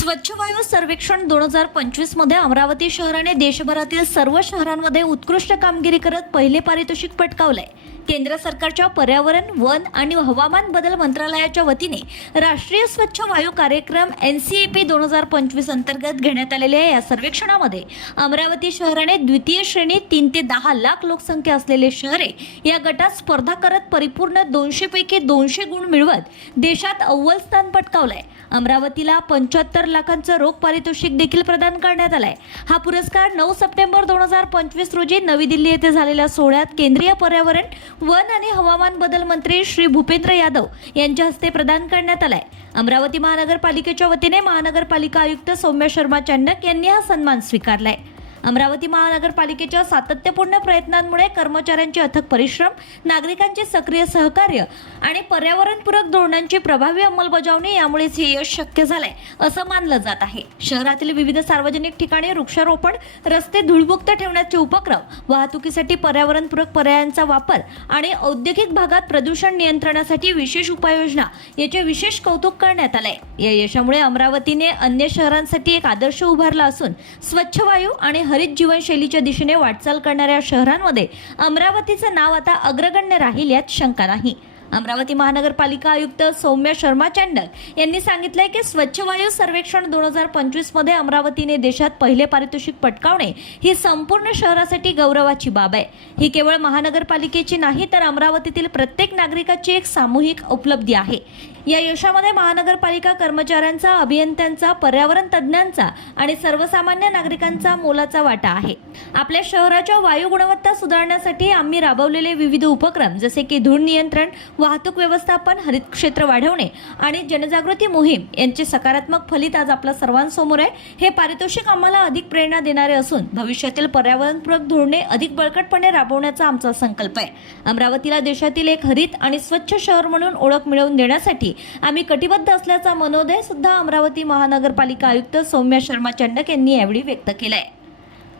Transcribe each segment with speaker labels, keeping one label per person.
Speaker 1: स्वच्छ वायू सर्वेक्षण दोन हजार पंचवीसमध्ये अमरावती शहराने देशभरातील सर्व शहरांमध्ये उत्कृष्ट कामगिरी करत पहिले पारितोषिक पटकावलंय. केंद्र सरकारच्या पर्यावरण वन आणि हवामान बदल मंत्रालयाच्या वतीने राष्ट्रीय स्वच्छ वायू कार्यक्रम एन सी ए पी दोन हजार पंचवीस अंतर्गत घेण्यात आलेल्या या सर्वेक्षणामध्ये अमरावती शहराने द्वितीय श्रेणीत तीन ते दहा लाख लोकसंख्या असलेले शहरे या गटात स्पर्धा करत परिपूर्ण दोनशे पैकी दोनशे गुण मिळवत देशात अव्वल स्थान पटकावलंय. अमरावतीला पंच्याहत्तर लाखांचं रोख पारितोषिक देखील प्रदान करण्यात आलाय. हा पुरस्कार नऊ सप्टेंबर दोन हजार पंचवीस रोजी नवी दिल्ली येथे झालेल्या सोहळ्यात केंद्रीय पर्यावरण वन आणि हवामान बदल मंत्री श्री भूपेंद्र यादव यांच्या हस्ते प्रदान करण्यात आलाय. अमरावती महानगरपालिकेच्या वतीने महानगरपालिका आयुक्त सौम्य शर्मा चांडक यांनी हा सन्मान स्वीकारलाय. अमरावती महानगरपालिकेच्या सातत्यपूर्ण प्रयत्नांमुळे कर्मचाऱ्यांचे अथक परिश्रम नागरिकांचे सक्रिय सहकार्य आणि पर्यावरणपूरक धोरणांची प्रभावी अंमलबजावणी यामुळेच हे यश शक्य झालंय असं मानलं जात आहे. शहरातील विविध सार्वजनिक ठिकाणी वृक्षारोपण रस्ते धूळमुक्त ठेवण्याचे उपक्रम वाहतुकीसाठी पर्यावरणपूरक पर्यायांचा वापर आणि औद्योगिक भागात प्रदूषण नियंत्रणासाठी विशेष उपाययोजना याचे विशेष कौतुक करण्यात आलंय. या यशामुळे अमरावतीने अन्य शहरांसाठी एक आदर्श उभारला असून स्वच्छ वायू आणि हरित जीवनशैलीच्या दिशेने वाटचाल करणाऱ्या शहरांमध्ये अमरावतीचं नाव आता अग्रगण्य राहील यात शंका नाही. अमरावती महानगरपालिका आयुक्त सौम्य शर्मा चांडक यांनी सांगितलंय की स्वच्छ वायू सर्वेक्षण दोन हजार पंचवीसमध्ये अमरावतीने देशात पहिले पारितोषिक पटकावणे ही संपूर्ण शहरासाठी गौरवाची बाब आहे. ही केवळ महानगरपालिकेची नाही तर अमरावतीतील प्रत्येक नागरिकाची एक सामूहिक उपलब्धी आहे. या यशामध्ये महानगरपालिका कर्मचाऱ्यांचा अभियंत्यांचा पर्यावरण तज्ज्ञांचा आणि सर्वसामान्य नागरिकांचा मोलाचा वाटा आहे. आपल्या शहराच्या वायू गुणवत्ता सुधारण्यासाठी आम्ही राबवलेले विविध उपक्रम जसे की धूळ नियंत्रण वाहतूक व्यवस्थापन हरित क्षेत्र वाढवणे आणि जनजागृती मोहीम यांचे सकारात्मक फलित आज आपल्या सर्वांसमोर आहे. हे पारितोषिक आम्हाला अधिक प्रेरणा देणारे असून भविष्यातील पर्यावरणपूरक धोरणे अधिक बळकटपणे राबवण्याचा आमचा संकल्प आहे. अमरावतीला देशातील एक हरित आणि स्वच्छ शहर म्हणून ओळख मिळवून देण्यासाठी आम्ही कटिबद्ध असल्याचा मनोदय सुद्धा अमरावती महानगरपालिका आयुक्त सौम्या शर्मा चंडक यांनी यावेळी व्यक्त केलाय.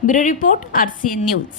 Speaker 1: Bureau report R C N news.